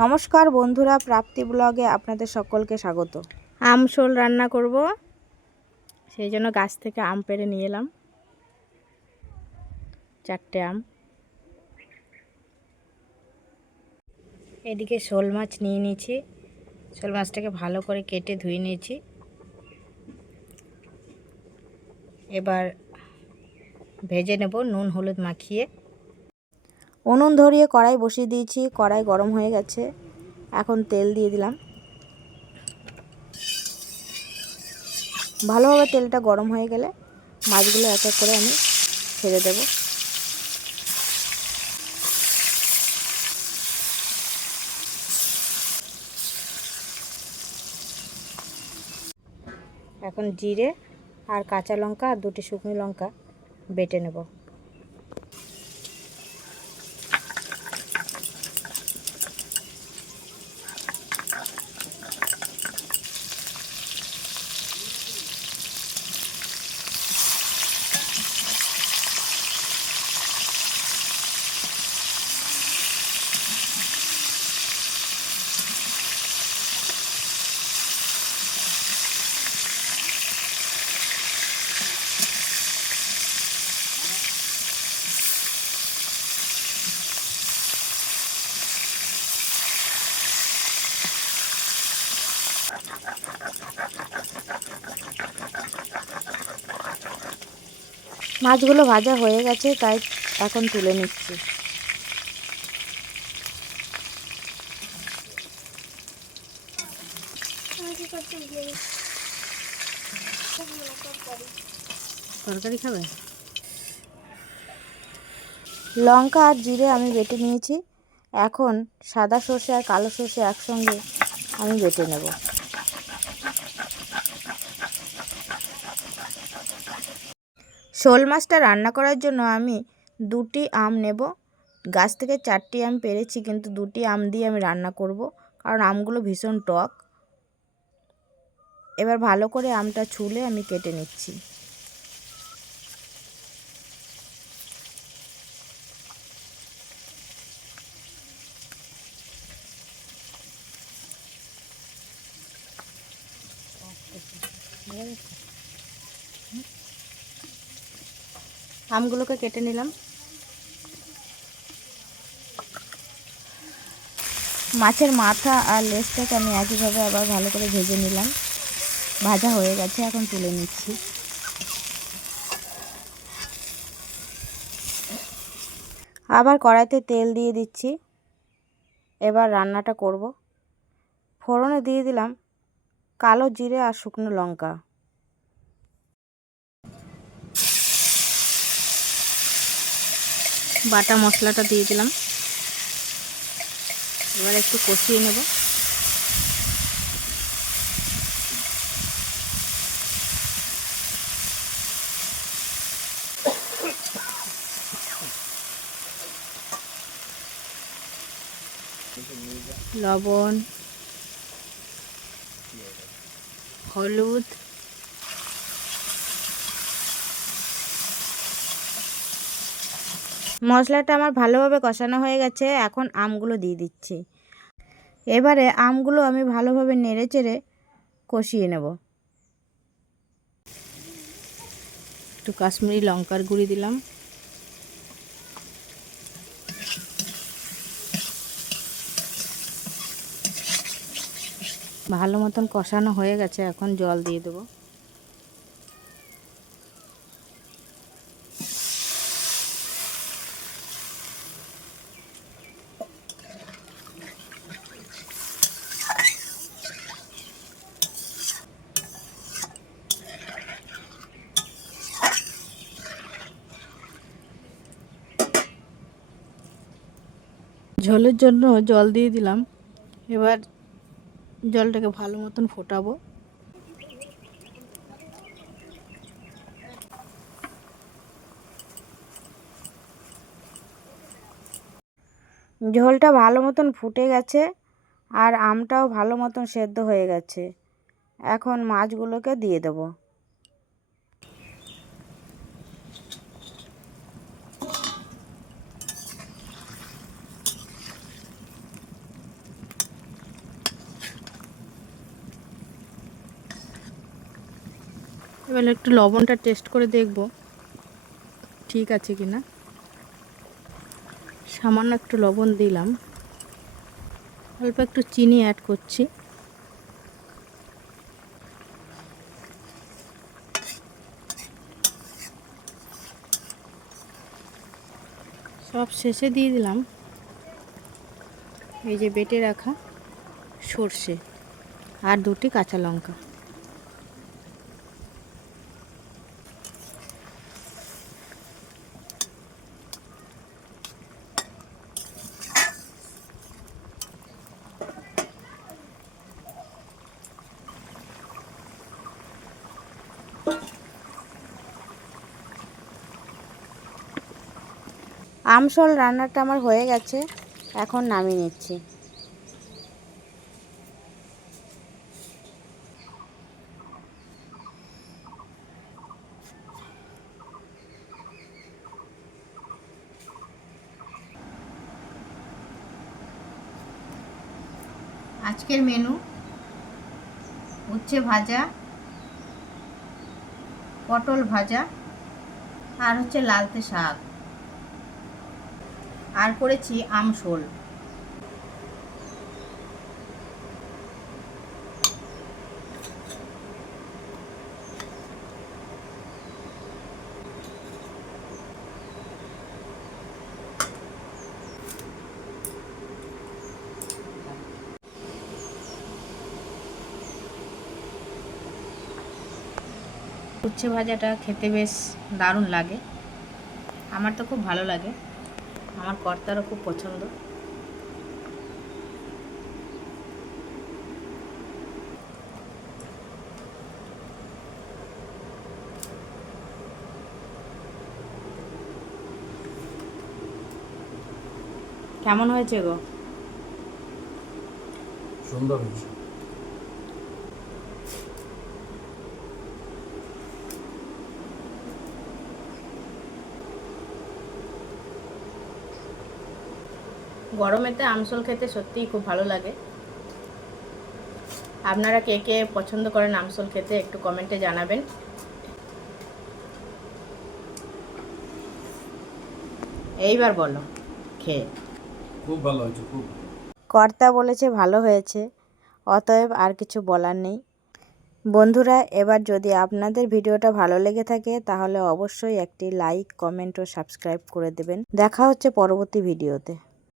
নমস্কার বন্ধুরা, প্রাপ্তি ব্লগে আপনাদের সকলকে স্বাগত। আম শোল রান্না করব, সেই জন্য গাছ থেকে আম পেড়ে নিয়ে এলাম 4টে আম। এদিকে শোল মাছ নিয়ে নিয়েছি, শোল মাছটাকে ভালো করে কেটে ধুয়ে নিয়েছি। এবার ভেজে নেব নুন হলুদ মাখিয়ে। উনুন ধরিয়ে কড়াই বসিয়ে দিয়েছি, কড়াই গরম হয়ে গেছে। এখন তেল দিয়ে দিলাম। ভালোভাবে তেলটা গরম হয়ে গেলে মাছগুলো এক এক করে আমি ছেড়ে দেব। এখন জিরে আর কাঁচা লঙ্কা আর 2টি শুকনো লঙ্কা বেটে নেব। মাছগুলো ভাজা হয়ে গেছে, তাই এখন তুলে নিচ্ছি। তরকারি খাবে? লঙ্কা আর জিরে আমি বেটে নিয়েছি। এখন সাদা সর্ষে আর কালো সর্ষে একসঙ্গে আমি বেটে নেব। শোল মাছটা রান্না করার জন্য আমি 2টি আম নেব। গাছ থেকে 4টি আম পেড়েছি, কিন্তু 2টি আম দিয়ে আমি রান্না করব, কারণ আমগুলো ভীষণ টক। এবার ভালো করে আমটা ছুলে আমি কেটে নিচ্ছি। আমগুলোকে কেটে নিলাম। মাছের মাথা আর লেজটাকে আমি একইভাবে আবার ভালো করে ভেজে নিলাম। ভাজা হয়ে গেছে, এখন তুলে নিচ্ছি। আবার কড়াইতে তেল দিয়ে দিচ্ছি। এবার রান্নাটা করব। ফোড়নে দিয়ে দিলাম কালো জিরে আর শুকনো লঙ্কা। বাটা মশলাটা দিয়ে দিলাম। এবার একটু কষিয়ে নেব। লবণ, হলুদ, মশলাটা আমার ভালোভাবে কষানো হয়ে গেছে। এখন আমগুলো দিয়ে দিচ্ছি। এবারে আমগুলো আমি ভালোভাবে নেড়ে চেড়ে কষিয়ে নেব। একটু কাশ্মীরি লঙ্কার গুঁড়ি দিলাম। ভালো মতন কষানো হয়ে গেছে, এখন জল দিয়ে দেবো। ঝোলের জন্য জল দিয়ে দিলাম। এবার জলটাকে ভালো মতন ফোটাবো। ঝোলটা ভালো মতন ফুটে গেছে আর আমটাও ভালো মতন সেদ্ধ হয়ে গেছে। এখন মাছগুলোকে দিয়ে দেবো। এবার একটু লবণটা টেস্ট করে দেখব ঠিক আছে কি না। সামান্য একটু লবণ দিলাম, অল্প একটু চিনি অ্যাড করছি। সব শেষে দিয়ে দিলাম এই যে বেটে রাখা সর্ষে আর 2টি কাঁচা লঙ্কা। আমসল রান্নাটা আমার হয়ে গেছে, এখন নামিয়ে নিচ্ছি। আজকের মেনু উচ্ছে ভাজা, পটল ভাজা, আর হচ্ছে লালতে শাক, আর করেছি আমশোল। উচ্ছে ভাজাটা খেতে বেশ দারুণ লাগে, আমার তো খুব ভালো লাগে, আমার কর্তারও খুব পছন্দ। কেমন হয়েছে গো? সুন্দর হয়েছে। গরমেতে আমসল খেতে সত্যিই খুব ভালো লাগে। আপনারা কে কে পছন্দ করেন আমসল খেতে একটু কমেন্টে জানাবেন। এইবার বলো খেয়ে। খুব ভালো হয়েছে, খুব। কর্তা বলেছে ভালো হয়েছে, অতএব আর কিছু বলার নেই। বন্ধুরা, এবার যদি আপনাদের ভিডিওটা ভালো লেগে থাকে তাহলে অবশ্যই একটি লাইক, কমেন্ট ও সাবস্ক্রাইব করে দেবেন। দেখা হচ্ছে পরবর্তী ভিডিওতে।